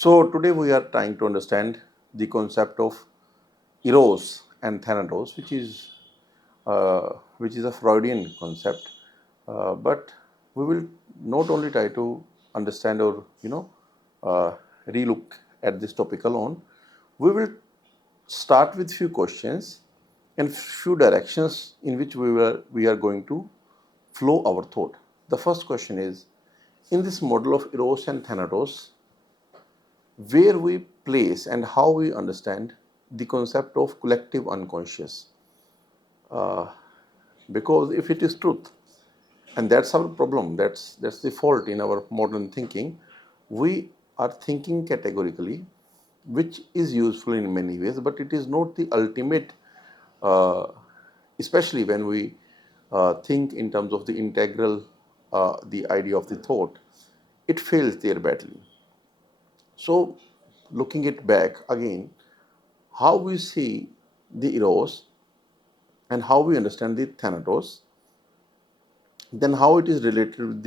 So today we are trying to understand the concept of Eros and Thanatos, which is a Freudian concept. But we will not only try to understand or uh, relook at this topic alone. We will start with few questions and few directions in which we are going to flow our thought. The first question is, in this model of Eros and Thanatos, where we place and how we understand the concept of collective unconscious. Because if it is truth, and that's our problem, that's the fault in our modern thinking, we are thinking categorically, which is useful in many ways, but it is not the ultimate, uh, especially when we think in terms of the integral, the idea of the thought, it fails there badly. So, looking it back again, how we see the Eros and how we understand the Thanatos, then how it is related with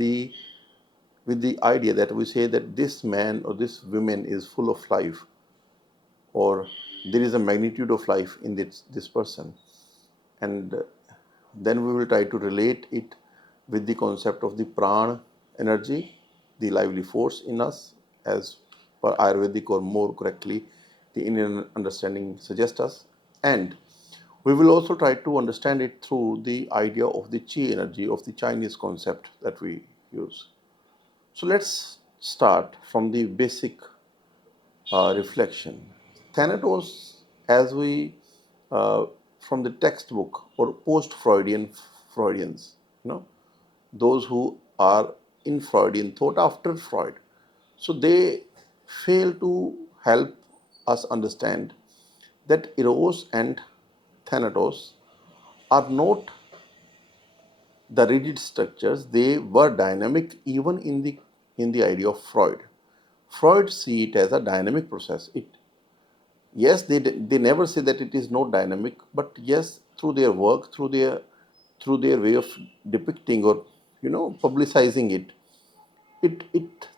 the idea that we say that this man or this woman is full of life, or there is a magnitude of life in this person, and then we will try to relate it with the concept of the Prāṇa energy, the lively force in us, as per Ayurvedic, or more correctly, the Indian understanding suggests us. And we will also try to understand it through the idea of the Qi energy of the Chinese concept that we use. So let's start from the basic reflection. Thanatos, as we from the textbook or post-Freudian Freudians, those who are in Freudian thought after Freud, so they fail to help us understand that Eros and Thanatos are not the rigid structures. They were dynamic even in the idea of Freud. Freud see it as a dynamic process. Yes, they never say that it is not dynamic, but yes, through their work, through their way of depicting or publicizing it,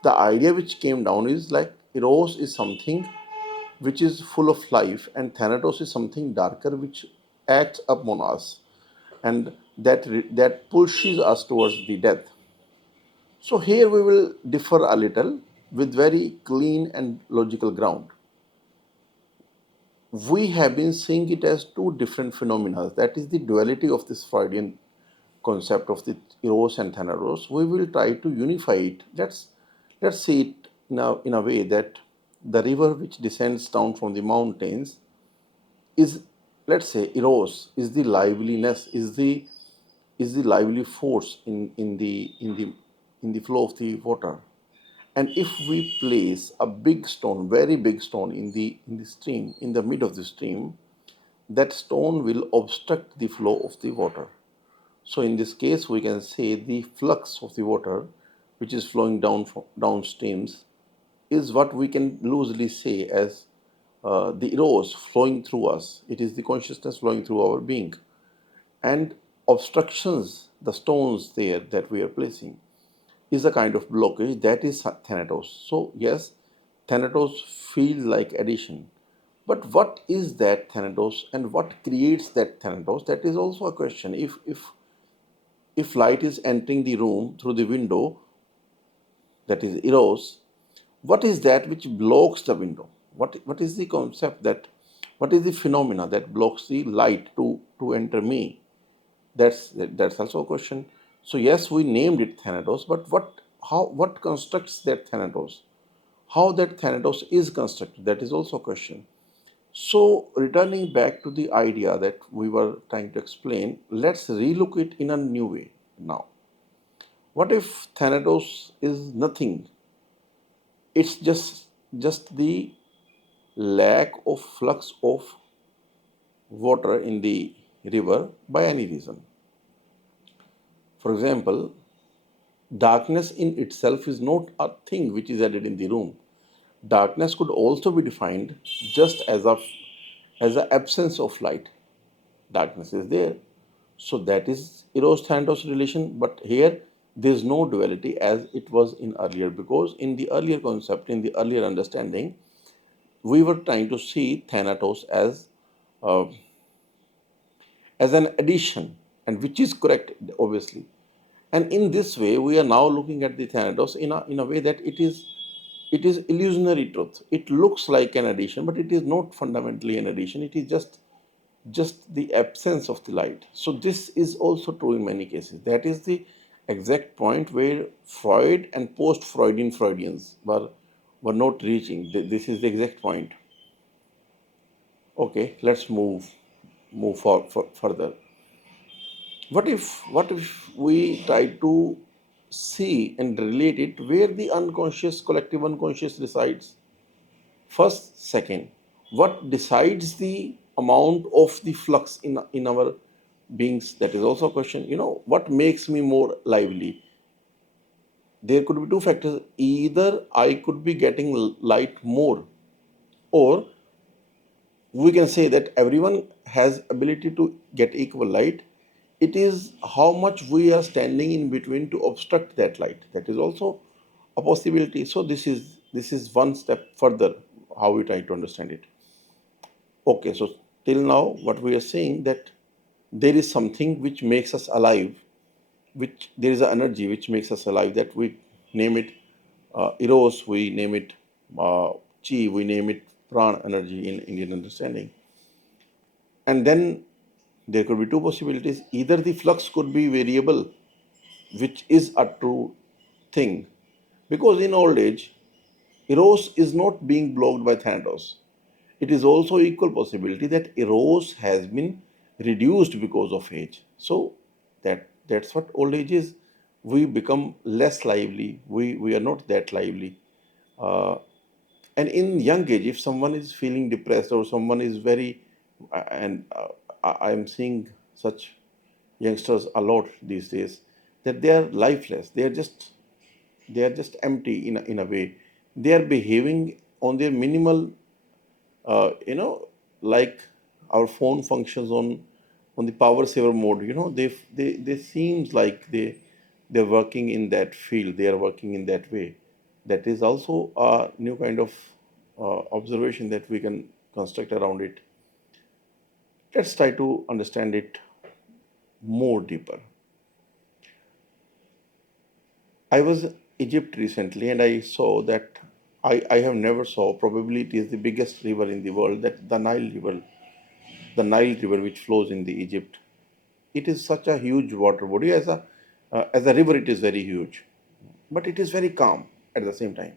the idea which came down is like Eros is something which is full of life, and Thanatos is something darker which acts upon us, and that pushes us towards the death. So here we will differ a little with very clean and logical ground. We have been seeing it as two different phenomena. That is the duality of this Freudian concept of the Eros and Thanatos. We will try to unify it. Let's see it in a way that the river which descends down from the mountains is, let's say, Eros is the liveliness, is the lively force in the flow of the water. And if we place a big stone, very big stone, in the stream, in the mid of the stream, that stone will obstruct the flow of the water. So in this case, we can say the flux of the water, which is flowing downstreams, is what we can loosely say as the Eros flowing through us. It is the consciousness flowing through our being, and obstructions, the stones there that we are placing, is a kind of blockage, that is Thanatos. So yes, Thanatos feels like addition. But what is that Thanatos, and what creates that Thanatos? That is also a question. If light is entering the room through the window, that is Eros, what is that which blocks the window? What is the concept, that what is the phenomena that blocks the light to enter me? That's also a question. So yes, we named it Thanatos, but what constructs that Thanatos? How that Thanatos is constructed, that is also a question. So returning back to the idea that we were trying to explain, let's relook it in a new way now. What if Thanatos is nothing? It's just the lack of flux of water in the river by any reason. For example, darkness in itself is not a thing which is added in the room. Darkness could also be defined just as an absence of light. Darkness is there. So that is Eros Thanatos relation. But here there's no duality as it was in earlier, because in the earlier concept, in the earlier understanding, we were trying to see Thanatos uh, as an addition, and which is correct, obviously. And in this way, we are now looking at the Thanatos in a way that it is illusionary truth. It looks like an addition, but it is not fundamentally an addition. It is just the absence of the light. So this is also true in many cases. That is the exact point where Freud and post-Freudian Freudians were not reaching. This is the exact point. Okay, let's move further. What if we try to see and relate it where the unconscious, collective unconscious resides? First, second, what decides the amount of the flux in our beings? That is also a question. What makes me more lively? There could be two factors. Either I could be getting light more, or we can say that everyone has ability to get equal light. It is how much we are standing in between to obstruct that light. That is also a possibility. So this is one step further, how we try to understand it. Okay, so till now what we are saying, that there is something which makes us alive, which there is an energy which makes us alive, that we name it Eros, we name it Chi, we name it Prāṇa energy in Indian understanding. And then there could be two possibilities. Either the flux could be variable, which is a true thing, because in old age, Eros is not being blocked by Thanatos. It is also equal possibility that Eros has been reduced because of age. So that's what old age is. We become less lively. We are not that lively. Uh, and in young age, if someone is feeling depressed, or someone is very, and I am seeing such youngsters a lot these days, that they are lifeless. They are just empty in a way. They are behaving on their minimal, uh, you know like our phone functions on the power saver mode. They seems like they're working in that field, they are working in that way. That is also a new kind of observation that we can construct around it. Let's try to understand it more deeper. I was in Egypt recently, and I saw that I have never saw, probably it is the biggest river in the world, that the Nile River which flows in the Egypt. It is such a huge water body. As a river, it is very huge, but it is very calm at the same time.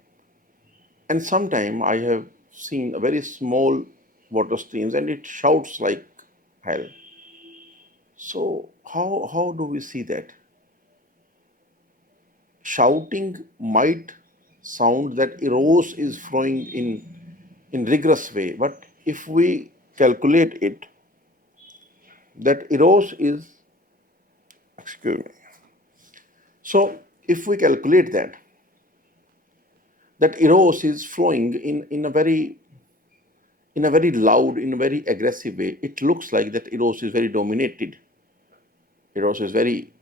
And sometime I have seen a very small water streams, and it shouts like hell. So how do we see that? Shouting might sound that Eros is flowing in rigorous way, but if we calculate it, that Eros is, excuse me. So if we calculate that Eros is flowing in a very loud, in a very aggressive way, it looks like that Eros is very dominated. Eros is very,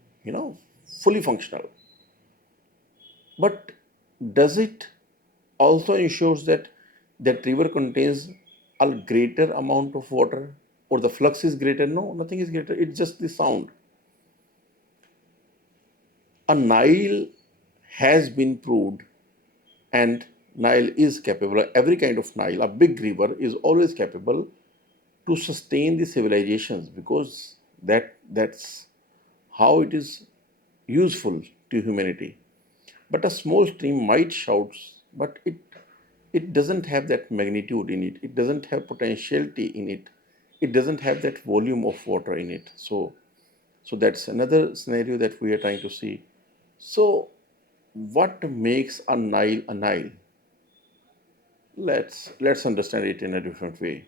fully functional. But does it also ensures that that river contains a greater amount of water, or the flux is greater? No, nothing is greater. It's just the sound. A Nile has been proved, and Nile is capable. Every kind of Nile, a big river, is always capable to sustain the civilizations, because that's how it is useful to humanity. But a small stream might shout, but it doesn't have that magnitude in it. It doesn't have potentiality in it. It doesn't have that volume of water in it. So that's another scenario that we are trying to see. So what makes a Nile a Nile? Let's understand it in a different way.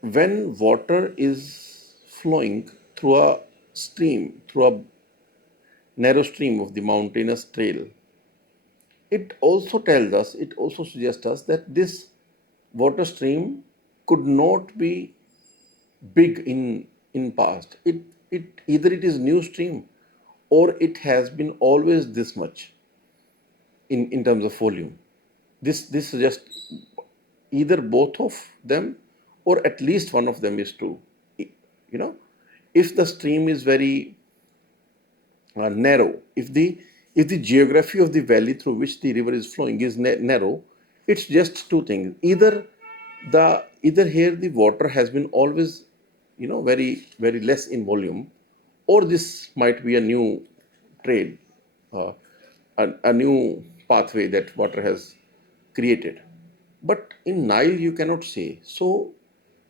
When water is flowing through a stream, through a narrow stream of the mountainous trail, it also suggests us that this water stream could not be big in past. It either it is new stream, or it has been always this much in terms of volume. This suggests either both of them or at least one of them is true. You know, if the stream is very narrow, if the geography of the valley through which the river is flowing is narrow, it's just two things. Either here the water has been always, very very less in volume, or this might be a new trade, uh, a new pathway that water has created. But in Nile, you cannot say. So,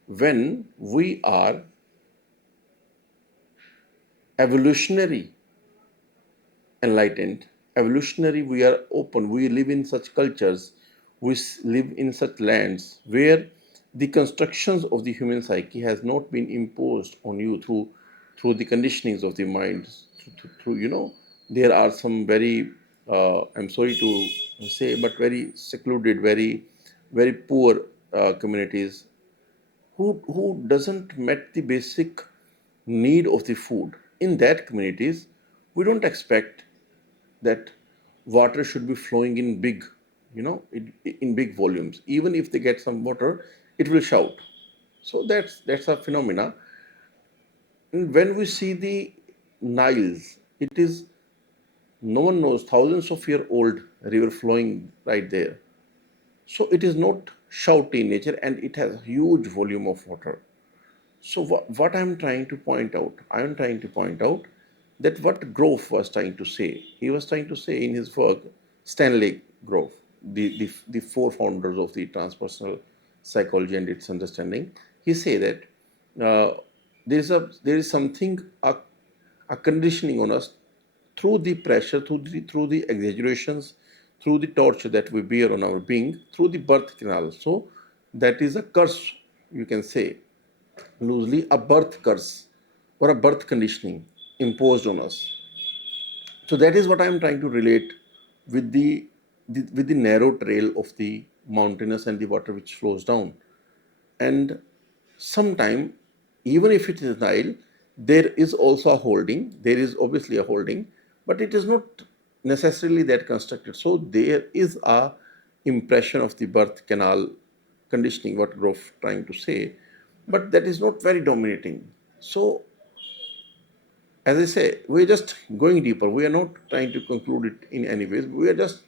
when we are evolutionary enlightened, evolutionary, we are open, we live in such cultures, we live in such lands where the constructions of the human psyche has not been imposed on you through the conditionings of the mind. Through, there are some very, I'm sorry to say, but very secluded, very very poor communities who doesn't met the basic need of the food. In that communities, we don't expect that water should be flowing in big, in big volumes. Even if they get some water, it will shout. So that's a phenomena. And when we see the Niles, it is, no one knows, thousands of year old river flowing right there. So it is not shouty in nature, and it has huge volume of water. So what I'm trying to point out that what Grove was trying to say. He was trying to say in his work, Stanley Grove, the four founders of the transpersonal psychology and its understanding. He say that there is something, a conditioning on us through the pressure, through the exaggerations, through the torture that we bear on our being, through the birth canal. So that is a curse, you can say loosely, a birth curse or a birth conditioning imposed on us. So that is what I am trying to relate with the narrow trail of the mountainous and the water which flows down. And sometime, even if it is Nile, there is also a holding. There is obviously a holding, but it is not necessarily that constructed. So there is a impression of the birth canal conditioning, what Groff trying to say, but that is not very dominating. So, as I say, we're just going deeper. We are not trying to conclude it in any ways. We are just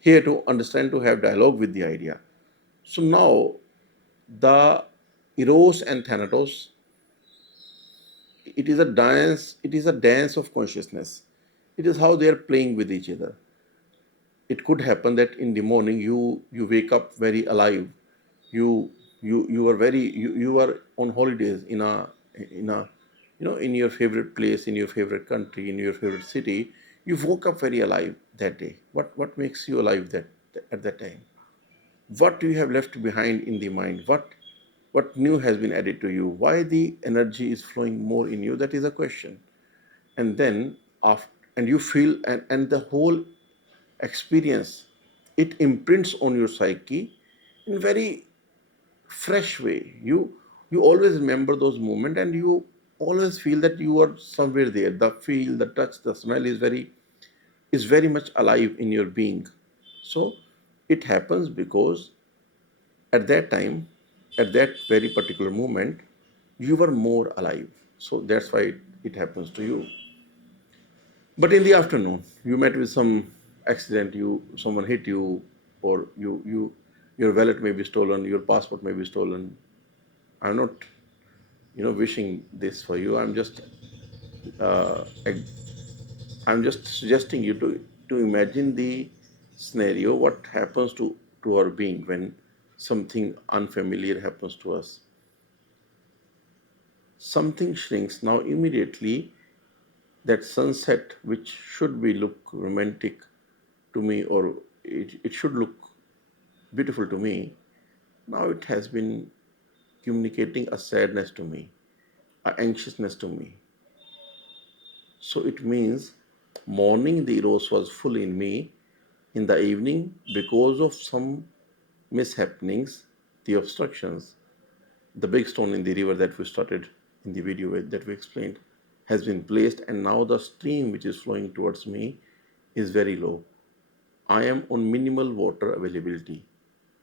here to understand, to have dialogue with the idea. So now, the Eros and Thanatos, it is a dance of consciousness. It is how they are playing with each other. It could happen that in the morning you wake up very alive. You are you are on holidays in a in your favorite place, in your favorite country, in your favorite city. You woke up very alive that day. What makes you alive that at that time? What you have left behind in the mind? What new has been added to you? Why the energy is flowing more in you? That is a question. And then after, and you feel, and the whole experience, it imprints on your psyche in very fresh way. You always remember those moments, and you always feel that you are somewhere there. The feel, the touch, the smell is very much alive in your being. So it happens because at that time, at that very particular moment, you were more alive. So that's why it happens to you. But in the afternoon, you met with some accident, someone hit you, or your wallet may be stolen, your passport may be stolen. I'm not, wishing this for you. Uh, I'm just suggesting you to imagine the scenario. What happens to our being when something unfamiliar happens to us? Something shrinks. Now immediately, that sunset, which should be look romantic to me, or it should look beautiful to me, now it has been communicating a sadness to me, a anxiousness to me. So it means morning the rose was full in me. In the evening, because of some mishappenings, the obstructions, the big stone in the river that we started in the video that we explained, has been placed, and now the stream which is flowing towards me is very low. I am on minimal water availability.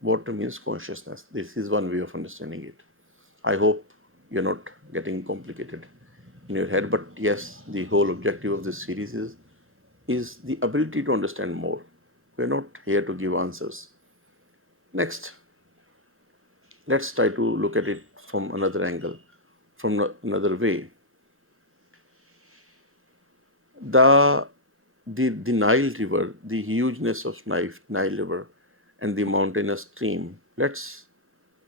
Water means consciousness. This is one way of understanding it. I hope you're not getting complicated in your head, but yes, the whole objective of this series is the ability to understand more. We're not here to give answers. Next, let's try to look at it from another angle, from another way. The the Nile River, the hugeness of Nile River, and the mountainous stream. Let's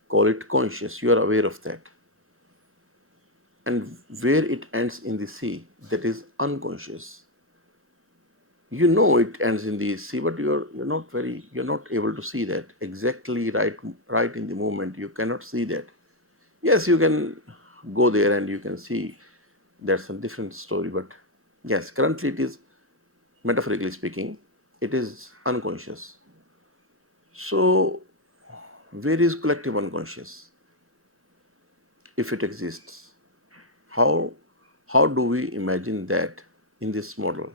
call it conscious. You are aware of that, and where it ends in the sea, that is unconscious. You know it ends in the sea, but you're not able to see that exactly right in the moment. You cannot see that. Yes, you can go there and you can see. That's a different story, but yes, currently it is, metaphorically speaking, it is unconscious. So where is collective unconscious, if it exists? How do we imagine that in this model?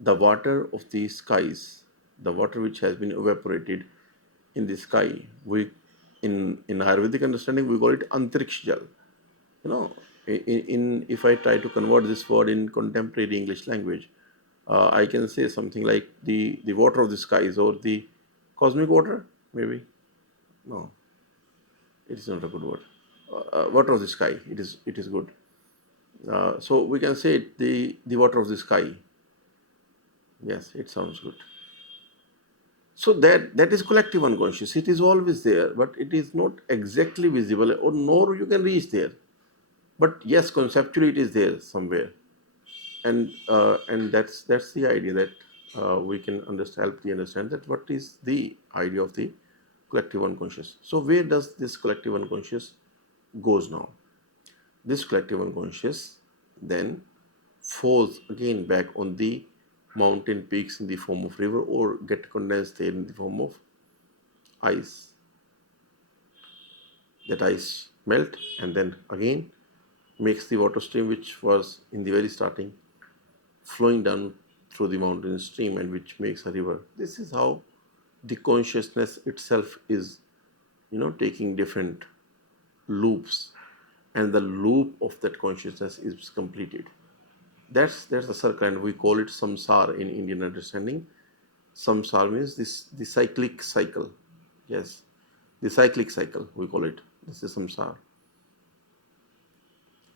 The water of the skies, the water which has been evaporated in the sky, we in Ayurvedic understanding we call it antariksh jal. You know, in if I try to convert this word in contemporary English language, I can say something like the water of the skies, or the cosmic water, maybe. No, it is not a good word. Water of the sky. It is good. So we can say it, the water of the sky. Yes, it sounds good. So that is collective unconscious. It is always there, but it is not exactly visible, or nor you can reach there. But yes, conceptually it is there somewhere, and that's the idea that we can help the understand that what is the idea of the collective unconscious. So where does this collective unconscious goes now? This collective unconscious then falls again back on the mountain peaks in the form of river, or get condensed there in the form of ice. That ice melt and then again makes the water stream which was in the very starting flowing down through the mountain stream, and which makes a river. This is how the consciousness itself is, taking different loops, and the loop of that consciousness is completed. That's the circle, and we call it samsar in Indian understanding. Samsar means the cyclic cycle. Yes, the cyclic cycle we call it. This is samsar.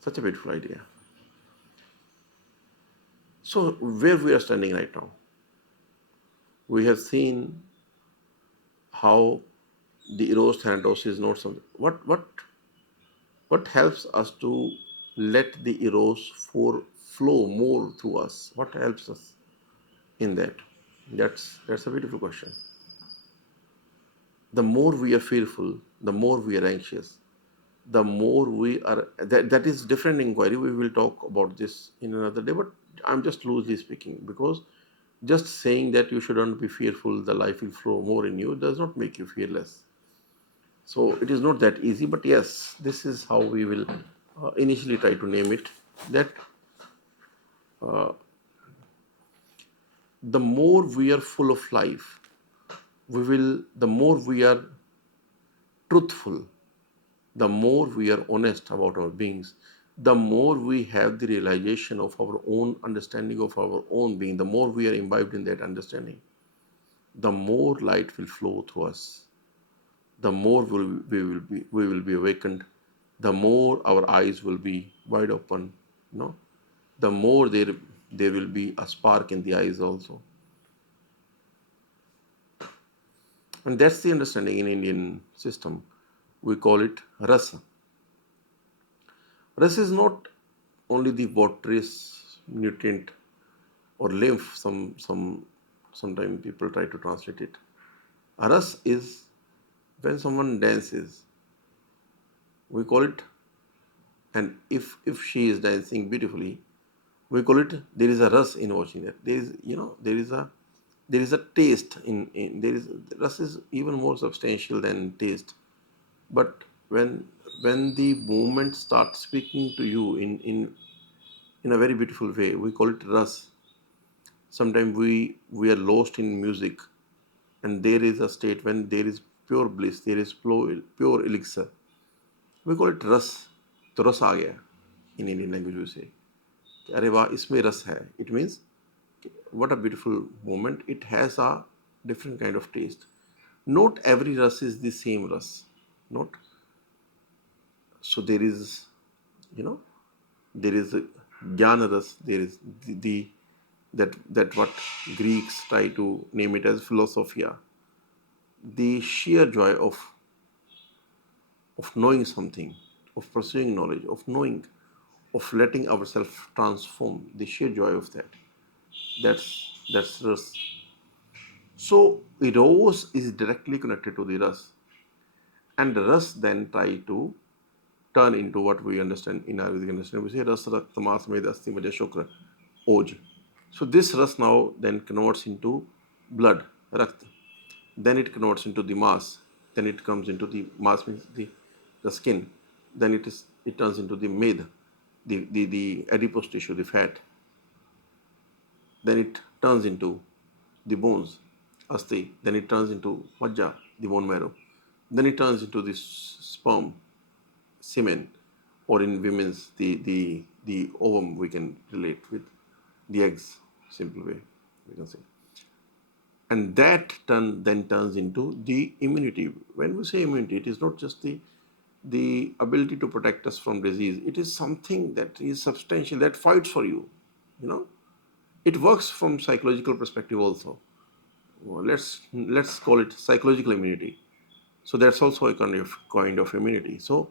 Such a beautiful idea. So where we are standing right now, we have seen how the Eros Thanatos is not something. What helps us to let the Eros flow more through us? What helps us in that? That's a beautiful question. The more we are fearful, the more we are anxious, the more we are, that is different inquiry. We will talk about this in another day, but I'm just loosely speaking, because just saying that you shouldn't be fearful, the life will flow more in you, does not make you fearless. So it is not that easy, but yes, this is how we will initially try to name it, that uh, the more we are full of life, the more we are truthful, the more we are honest about our beings, the more we have the realization of our own understanding of our own being, the more we are imbibed in that understanding, the more light will flow through us, the more we will be awakened, the more our eyes will be wide open, the more there will be a spark in the eyes also. And that's the understanding in Indian system. We call it rasa. Rasa is not only the waterous nutrient or lymph. Sometimes people try to translate it. Ras is when someone dances. We call it, and if she is dancing beautifully, we call it, there is a ras in watching that. There is a taste in there is ras is even more substantial than taste. But when the movement starts speaking to you in a very beautiful way. We call it ras. Sometimes we are lost in music, and there is a state when there is pure bliss, there is pure elixir. We call it ras. तो रस आ गया in Indian language we say कि अरे वाह इसमें रस है. It means what a beautiful moment. It has a different kind of taste. Not every ras is the same ras. Not so there is, you know, there is a jnana ras. There is the that what Greeks try to name it as philosophia. The sheer joy of knowing something, of pursuing knowledge, of knowing, of letting ourselves transform. The sheer joy of that. That's ras. So eros is directly connected to the ras, and the ras then try to turn into what we understand in Ayurvedic understanding. We say ras rakta mas med asti maja shukra, oj. So this ras now then converts into blood, rakt. Then it converts into the mass. Then it comes into the mass means the skin. Then it turns into the med, the adipose tissue, the fat. Then it turns into the bones, asti. Then it turns into majja, the bone marrow. Then it turns into the sperm, semen, or in women's the ovum. We can relate with the eggs, simple way we can say. And that then turns into the immunity. When we say immunity, it is not just the ability to protect us from disease. It is something that is substantial, that fights for you. You know, it works from psychological perspective also. Well, let's call it psychological immunity. So that's also a kind of immunity. So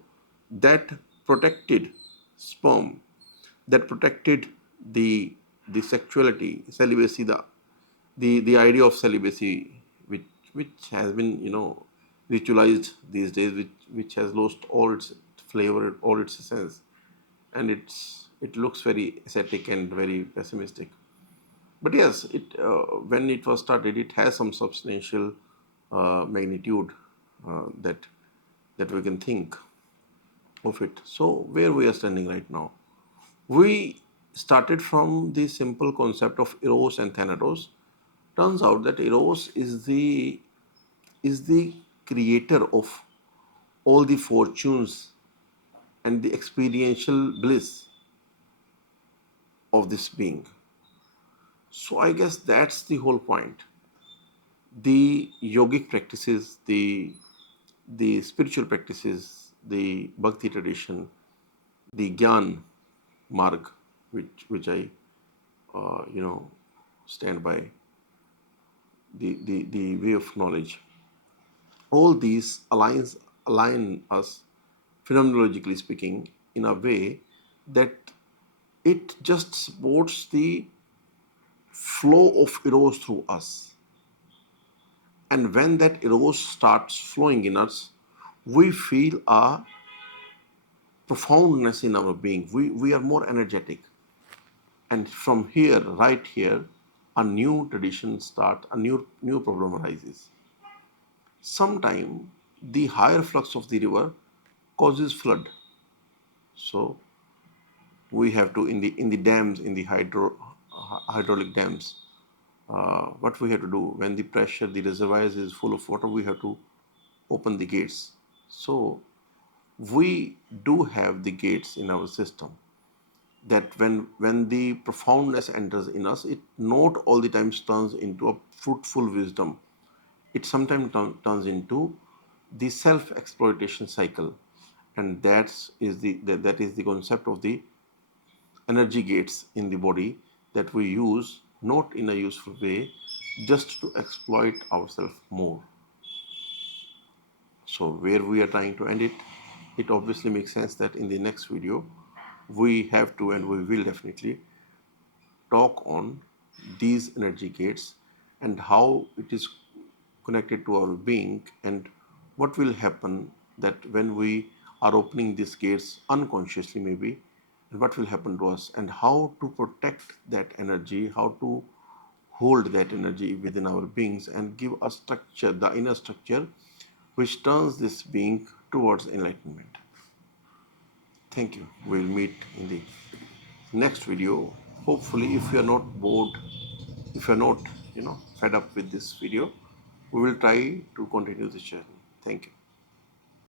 that protected sperm, that protected the sexuality, celibacy, the idea of celibacy, which has been ritualized these days, which has lost all its flavor, all its essence, and it looks very ascetic and very pessimistic. But yes, it when it was started, it has some substantial magnitude that we can think of it. So where we are standing right now, we started from the simple concept of Eros and Thanatos. Turns out that Eros is the creator of all the fortunes and the experiential bliss of this being. So I guess that's the whole point. The yogic practices, the spiritual practices, the bhakti tradition, the gyan marg, which I stand by, the way of knowledge. All these align us phenomenologically speaking in a way that it just supports the flow of eros through us. And when that eros starts flowing in us, we feel a profoundness in our being. We are more energetic. And from here, right here, a new tradition starts, a new problem arises. Sometime the higher flux of the river causes flood. So we have to in the dams, in the hydraulic dams, what we have to do when the pressure, the reservoirs is full of water, we have to open the gates. So we do have the gates in our system that when the profoundness enters in us, it not all the times turns into a fruitful wisdom. It sometimes turns into the self-exploitation cycle, and that is the concept of the energy gates in the body that we use not in a useful way, just to exploit ourselves more. So where we are trying to end it, it obviously makes sense that in the next video we have to, and we will definitely talk on these energy gates and how it is connected to our being, and what will happen that when we are opening these gates unconsciously maybe, and what will happen to us, and how to protect that energy, how to hold that energy within our beings and give a structure, the inner structure, which turns this being towards enlightenment. Thank you. We'll meet in the next video. Hopefully, if you are not bored, if you are not fed up with this video, we will try to continue this journey. Thank you.